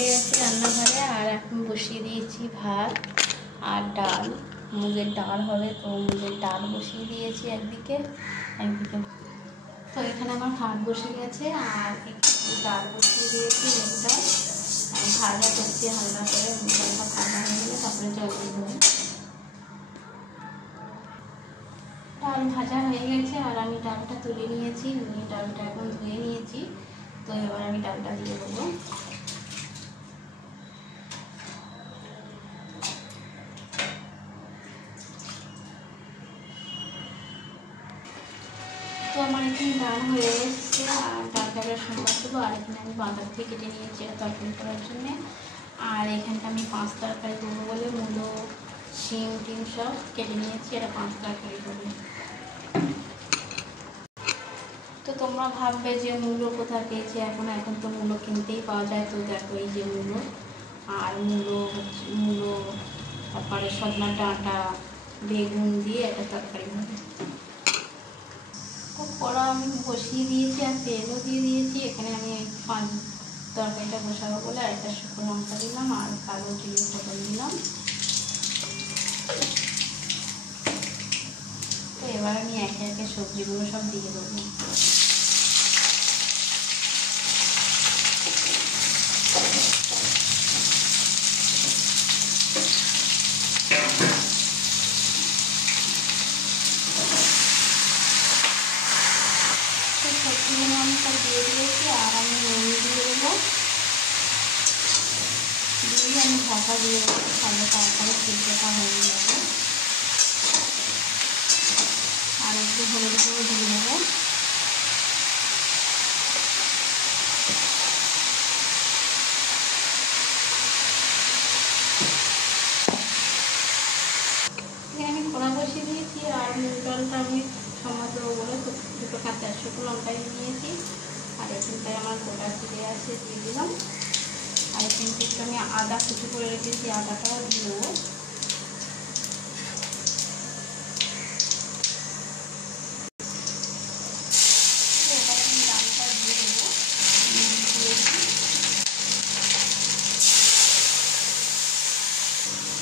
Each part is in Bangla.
এসে গেছি রান্নাঘরে, আর এখন বসিয়ে দিয়েছি ভাত আর ডাল। মুগের ডাল হবে, তো মুগের ডাল বসিয়ে দিয়েছি একদিকে। তো এখানে আমার ভাত বসে গেছে, আর একটু ডাল বসিয়ে দিয়েছি। মুগটা আমি ভাজা করছি হালকা করে, মুগটা ভাজা হয়ে গেলে তারপরে জল দিয়ে দেবো। ডাল ভাজা হয়ে গেছে, আর আমি ডালটা তুলে নিয়েছি, নিয়ে ডালটা এখন ধুয়ে নিয়েছি। তো এবার আমি ডালটা দিয়ে দেবো। তো আমার এখানে ডাল হয়ে এসছে, আর ডালটা এবার সম্বাদ দেবো। আর এখানে আমি বাঁধাকপি কেটে নিয়েছি তরকারি করার জন্যে। আর এখানটা আমি 5 তরকারি করবো বলে মূলো, শিম টিম সব কেটে নিয়েছি, এটা 5 তরকারি করবো। তো তোমরা ভাববে যে মূলো কোথায় পেয়েছি, এখন তো মূলো কিনতেই পাওয়া যায়। তো দেখো এই যে মূলো, আর মূলো তারপরে সজনা ডাঁটা, বেগুন দিয়ে একটা তরকারি হবে। কড়া আমি বসিয়ে দিয়েছি, আর তেলও দিয়ে দিয়েছি। এখানে আমি তরকারিটা বসাবো বলে আর একটা শুকনো লঙ্কা দিলাম, আর কালো জিরে ফোড়ন দিলাম। তো এবার আমি একে একে সবজিগুলো সব দিয়ে দেবো। সবজিগুলো আমি সব দিয়ে দিয়েছি, আর আমি নুন দিয়ে দেবো, দিয়ে আমি ঢাকা দিয়ে দেবো, তাহলে তারপরে সিদ্ধটা হয়ে যাবে। আর একটু হলুদ গুঁড়ো দিয়ে দেবো। আমি কড়া বসিয়ে দিয়েছি, আর মুগ ডালটা আমি সমাজ দেবো বলে দুটো কাঁচা শুকনো লঙ্কা নিয়েছি। আর এখানটায় আমার গোটা জিরে আছে, দিয়ে দিলাম। আর এখানটা একটু আমি আদা কুচি করে রেখেছি, আদাটাও দিয়ে দেবো। এবার আমি ডালটা দিয়ে দেবো,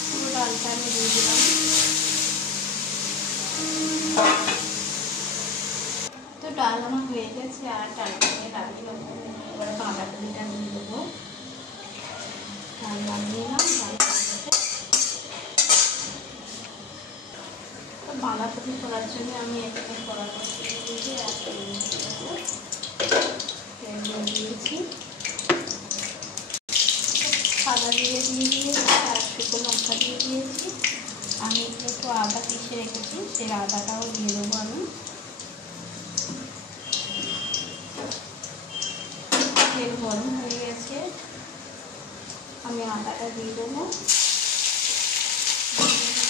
পুরো ডালটা আমি দিয়ে দিলাম। তো ডাল আমার হয়ে গেছে, আর ডালটা নিয়ে নামিয়ে নেবো। এবার বাঁধাকপিটা দিয়ে দেবো, ডাল নামিয়ে নিলাম। তো বাঁধাকপি করার জন্য আমি এখানে কড়া বসিয়ে দিয়েছি, আর তেল দিয়েছি, সাদা জিরে দিয়ে দিয়েছি, আর শুকনো লঙ্কা দিয়ে দিয়েছি। আমি একটু আদা পিষে রেখেছি, সেই আদাটাও দিয়ে দেবো আমি। তেল গরম হয়ে গেছে, আমি আদাটা দিয়ে দেবো।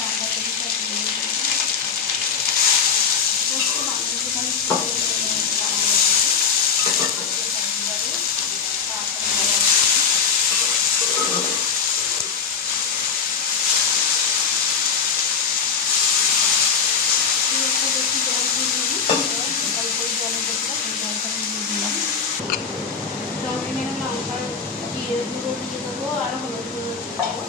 বাঁধাকপিটা দিয়ে দেবো। গুঁড়ো দিয়ে দেবো, আর হলুদ গুঁড়ো দিয়ে দেবো।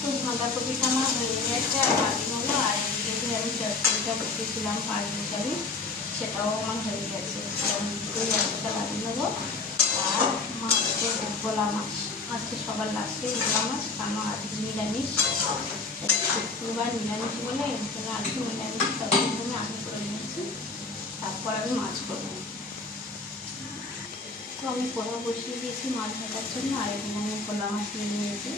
তো বাঁধাকপিটা আমার হয়ে গেছে, আর ভাজি নেবো। আর এদিকে আমি চটপটিটা বসিয়েছিলাম পাঁচমিশালি, সেটাও আমার হয়ে গেছে। আমি দুটোই একটা ভাজি নেবো। আর মাছটা ভোলা মাছ, আজকে সবার লাস্টে ভোলা মাছ, কারণ আজকে নিরামিষ, শুক্রবার নিরামিষ বলে এখানে আজকে নিরামিষ, তার জন্য আমি করে নিয়েছি। তারপর আমি মাছ করবো। তো আমি কড়া বসিয়ে দিয়েছি মাছ ভাজার জন্য, আর এখানে আমি ভোলা মাছ নিয়ে নিয়েছি,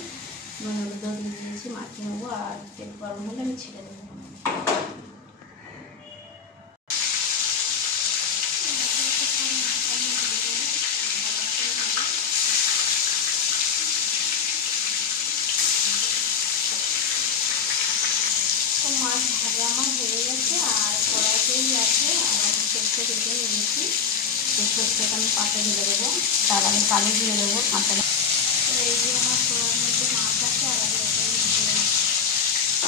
নুন হলুদ দিয়ে দিয়েছি, মাখিয়ে নেবো। আর তেল গরম হলে আমি ছেড়ে দেবো। তো মাছ ভাজা আমার হয়ে গেছে, আর কড়াইতেই আছে, আর আমি সরষে বেটে নিয়েছি। তো সরষেটা আমি পাতে ঢেলে দেবো, তার আগে কালো দিয়ে দেবো কাঁচা। তো এই যে আমার কড়ার মধ্যে মাছ আছে, আর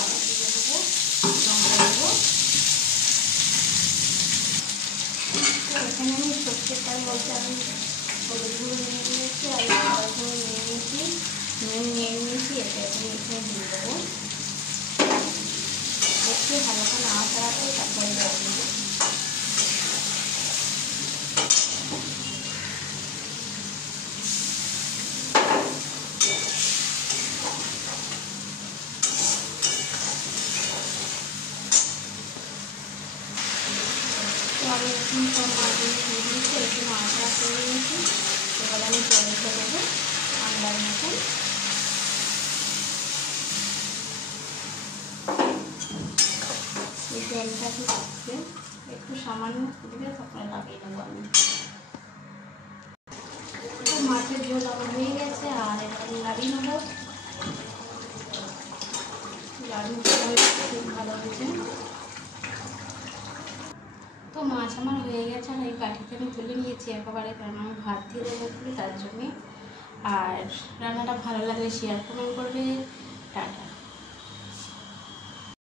আমি দিয়ে দেবো, লঙ্কা দেবো। তো এখানে আমি সর্ষের তেল বলতে আমি হলুদ গুঁড়ো নিয়ে নিয়েছি আর লঙ্কা গুঁড়ো নিয়ে নিয়েছি, নুন নিয়ে নিয়েছি। এটা আমি এখানে দিয়ে দেবো, একটু হালকা নাড়াচাড়া করে তারপরে জল দেবো। তো আমি এখন সব মাছগুলো দিয়ে দিয়েছি, একটু নাড়াচাড়া করে নিয়েছি। এবার আমি জলটা দেবো আন্দাজ মতন। এই জলটা ফুটবে, একটু সামান্য ফুটবে, তারপরে লাগিয়ে দেবো আমি। তো মাছের ঝোল আমার হয়ে গেছে, আর এবার লাগিয়ে নেবো। খুব ভালো হয়েছে। তো মাছ আমার হয়ে গেছে, আর এই বাটিতে আমি তুলে নিয়েছি একেবারে, কারণ আমি ভাত দিয়ে দেবো তার জন্যে। আর রান্নাটা ভালো লাগলে শেয়ার কমেন্ট করবে,